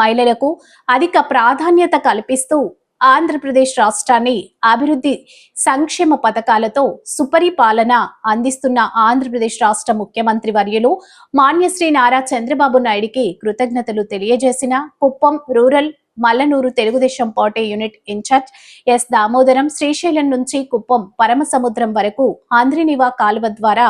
మహిళలకు అధిక ప్రాధాన్యత కల్పిస్తూ ఆంధ్రప్రదేశ్ రాష్ట్రాన్ని అభివృద్ధి సంక్షేమ పథకాలతో సుపరిపాలన అందిస్తున్న ఆంధ్రప్రదేశ్ రాష్ట్ర ముఖ్యమంత్రి వర్యులు మాన్యశ్రీ నారా చంద్రబాబు నాయుడికి కృతజ్ఞతలు తెలియజేసిన Kuppam rural Mallanur Telugu Desam party unit incharge S Damodaram Srisailam నుంచి కుప్పం పరమసముద్రం వరకు ఆంధ్రినివా కాలువ ద్వారా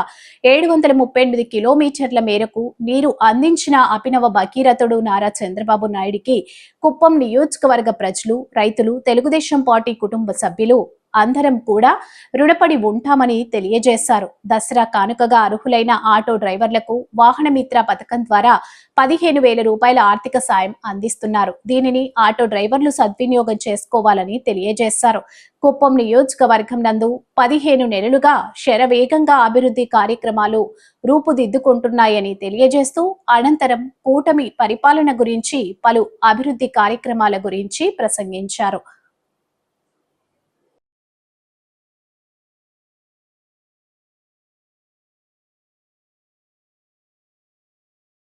738 కిలోమీటర్ల మేరకు నీరు అందించిన అభినవ భగీరథుడు నారా చంద్రబాబు నాయుడికి కుప్పం నియోజకవర్గ ప్రజలు, రైతులు, తెలుగుదేశం పార్టీ కుటుంబ సభ్యులు అందరం కూడా రుణపడి ఉంటామని తెలియజేశారు. దసరా కానుకగా అర్హులైన ఆటో డ్రైవర్లకు వాహన మిత్ర పథకం ద్వారా 15,000 రూపాయల ఆర్థిక సాయం అందిస్తున్నారు. దీనిని ఆటో డ్రైవర్లు సద్వినియోగం చేసుకోవాలని తెలియజేశారు. కుప్పం నియోజకవర్గం నందు 15 నెలలుగా శరవేగంగా అభివృద్ధి కార్యక్రమాలు రూపుదిద్దుకుంటున్నాయని తెలియజేస్తూ అనంతరం కూటమి పరిపాలన గురించి పలు అభివృద్ధి కార్యక్రమాల గురించి ప్రసంగించారు.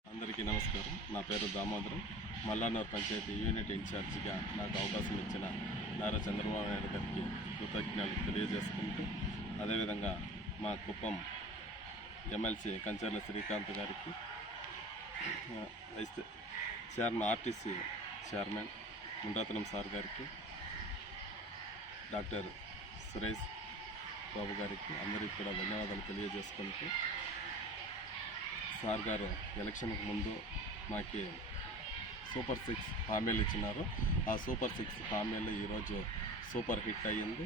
అందరికీ నమస్కారం. నా పేరు దామోదరం. మల్లానూరు పంచాయతీ యూనిట్ ఇన్ఛార్జిగా నాకు అవకాశం ఇచ్చిన నారా చంద్రబాబు నాయుడు గారికి కృతజ్ఞతలు తెలియజేసుకుంటూ, అదేవిధంగా మా కుప్పం ఎమ్మెల్సీ కంచర్ల శ్రీకాంత్ గారికి, ఆర్టీసీ చైర్మన్ ముండ్రాతనం సార్ గారికి, డాక్టర్ సురేష్ బాబు గారికి అందరికీ కూడా ధన్యవాదాలు తెలియజేసుకుంటూ, సార్ గారు ఎలక్షన్కి ముందు మాకు సూపర్ 6 హామీలు ఇచ్చినారు. ఆ సూపర్ 6 హామీలు ఈరోజు సూపర్ హిట్ అయ్యింది.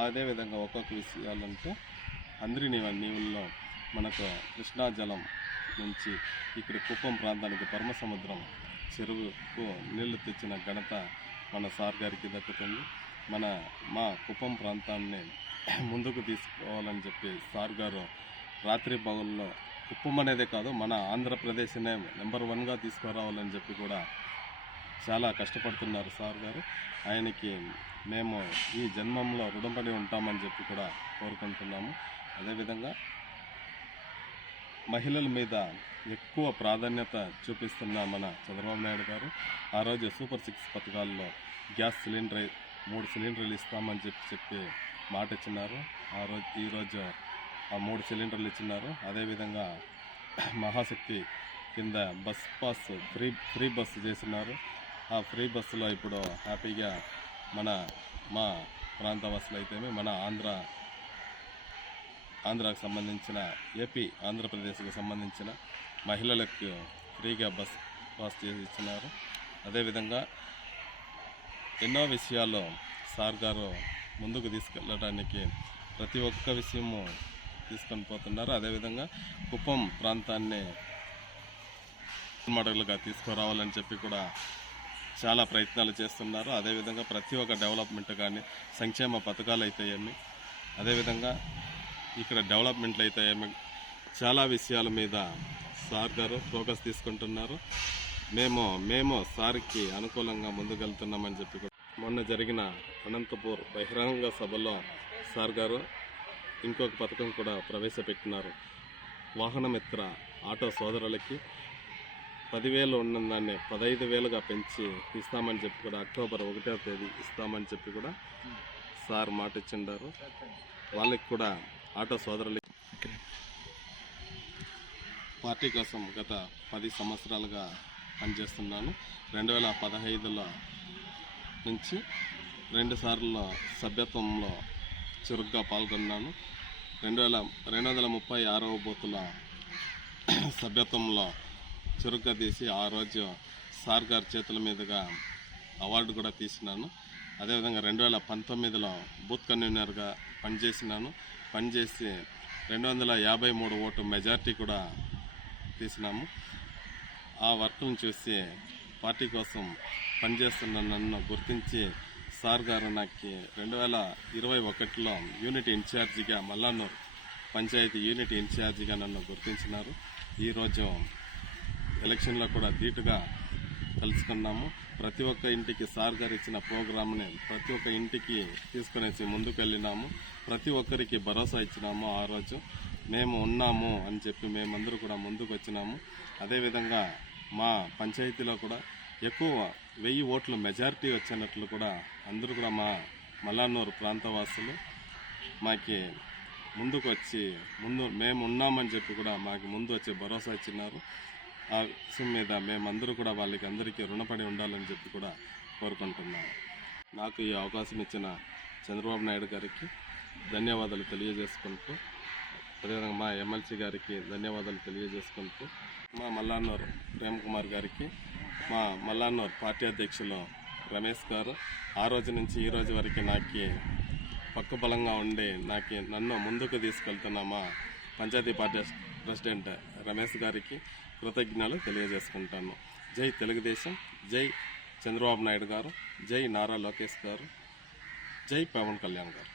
అదేవిధంగా ఒక్కొక్క విషయాలంటే నీవుల్లో మనకు కృష్ణా జలం నుంచి ఇక్కడ కుప్పం ప్రాంతానికి పరమసముద్రం చెరువుకు నీళ్లు తెచ్చిన ఘనత మన సార్ గారికి దక్కుతుంది. మా కుప్పం ప్రాంతాన్ని ముందుకు తీసుకోవాలని చెప్పి సార్ గారు రాత్రి పగల్లో కుప్పం అనేదే కాదు, మన ఆంధ్రప్రదేశ్నే నెంబర్ 1గా తీసుకురావాలని చెప్పి కూడా చాలా కష్టపడుతున్నారు సార్ గారు. ఆయనకి మేము ఈ జన్మంలో రుణపడి ఉంటామని చెప్పి కూడా కోరుకుంటున్నాము. అదేవిధంగా మహిళల మీద ఎక్కువ ప్రాధాన్యత చూపిస్తున్న మన చంద్రబాబు నాయుడు గారు ఆ రోజు సూపర్ 6 పథకాల్లో గ్యాస్ సిలిండర్ 3 సిలిండర్లు ఇస్తామని చెప్పి మాట ఇచ్చినారు. ఈరోజు ఆ 3 సిలిండర్లు ఇచ్చినారు. అదేవిధంగా మహాశక్తి కింద బస్ పాస్ ఫ్రీ బస్సు చేస్తున్నారు. ఆ ఫ్రీ బస్సులో ఇప్పుడు హ్యాపీగా మా ప్రాంత బస్సులు అయితేనే మన ఆంధ్రాకు సంబంధించిన ఆంధ్రప్రదేశ్కి సంబంధించిన మహిళలకు ఫ్రీగా బస్ పాస్ చేసి ఇచ్చినారు. అదేవిధంగా ఎన్నో విషయాల్లో సార్ గారు ముందుకు తీసుకెళ్ళడానికి ప్రతి ఒక్క విషయము తీసుకొని పోతున్నారు. అదేవిధంగా కుప్పం ప్రాంతాన్ని మోడల్గా తీసుకురావాలని చెప్పి కూడా చాలా ప్రయత్నాలు చేస్తున్నారు. అదేవిధంగా ప్రతి ఒక్క డెవలప్మెంట్ కానీ సంక్షేమ పథకాలు అయితేమి, అదేవిధంగా ఇక్కడ డెవలప్మెంట్లు అయితేమి చాలా విషయాల మీద సార్ గారు ఫోకస్ తీసుకుంటున్నారు. మేము సార్కి అనుకూలంగా ముందుకెళ్తున్నామని చెప్పి కూడా మొన్న జరిగిన అనంతపూర్ బహిరంగ సభలో సార్ గారు ఇంకొక పథకం కూడా ప్రవేశపెట్టినారు. వాహన మిత్ర ఆటో సోదరులకి 10,000 ఉన్నదాన్ని 15,000గా పెంచి ఇస్తామని చెప్పి కూడా అక్టోబర్ 1వ తేదీ ఇస్తామని చెప్పి కూడా సార్ మాట ఇచ్చిండారు. వాళ్ళకి కూడా ఆటో సోదరులకి పార్టీ కోసం గత 10 సంవత్సరాలుగా పనిచేస్తున్నాను. 2015లో నుంచి 2 సార్లు సభ్యత్వంలో చురుగ్గా పాల్గొన్నాను. 236వ బూతుల సభ్యత్వంలో చురుగ్గా తీసి ఆ రోజు సార్ గారి చేతుల మీదుగా అవార్డు కూడా తీసినాను. అదేవిధంగా 2019లో బూత్ కన్వీనర్గా పనిచేసి 253 ఓటు మెజార్టీ కూడా తీసినాము. ఆ వర్క్ను చూసి పార్టీ కోసం పనిచేస్తున్న నన్ను గుర్తించి సార్ గారు నాకు 2021లో యూనిట్ ఇన్ఛార్జిగా మల్లానూరు పంచాయతీ యూనిట్ ఇన్ఛార్జిగా నన్ను గుర్తించినారు. ఈరోజు ఎలక్షన్లో కూడా ధీటుగా కలుసుకున్నాము. ప్రతి ఒక్క ఇంటికి సార్ గారు ఇచ్చిన ప్రోగ్రామ్ని ప్రతి ఒక్క ఇంటికి తీసుకునేసి ముందుకు వెళ్ళినాము. ప్రతి ఒక్కరికి భరోసా ఇచ్చినాము. ఆ రోజు మేము ఉన్నాము అని చెప్పి మేమందరూ కూడా ముందుకు వచ్చినాము. అదేవిధంగా మా పంచాయతీలో కూడా ఎక్కువ 1000 ఓట్లు మెజారిటీ వచ్చినట్లు కూడా అందరూ కూడా మా మల్లాన్నూరు ప్రాంతవాసులు మాకి ముందుకు వచ్చి మేము ఉన్నామని చెప్పి కూడా మాకు ముందు వచ్చి భరోసా ఇచ్చినారు. ఆ విషయం మీద మేమందరూ కూడా వాళ్ళకి అందరికీ రుణపడి ఉండాలని చెప్పి కూడా కోరుకుంటున్నాము. నాకు ఈ అవకాశం ఇచ్చిన చంద్రబాబు నాయుడు గారికి ధన్యవాదాలు తెలియజేసుకుంటూ, అదేవిధంగా మా ఎమ్మెల్సీ గారికి ధన్యవాదాలు తెలియజేసుకుంటూ, మా మల్లాన్నూరు ప్రేమ్ కుమార్ గారికి, మా మల్లాన్నూరు పార్టీ అధ్యక్షులు రమేష్ గారు ఆ రోజు నుంచి ఈ రోజు వరకు నాకు పక్కబలంగా ఉండి నన్ను ముందుకు తీసుకెళ్తున్న మా పంచాయతీ పార్టీ ప్రెసిడెంట్ రమేష్ గారికి కృతజ్ఞతలు తెలియజేసుకుంటాను. జై తెలుగుదేశం, జై చంద్రబాబు నాయుడు గారు, జై నారా లోకేష్ గారు, జై పవన్ కళ్యాణ్ గారు.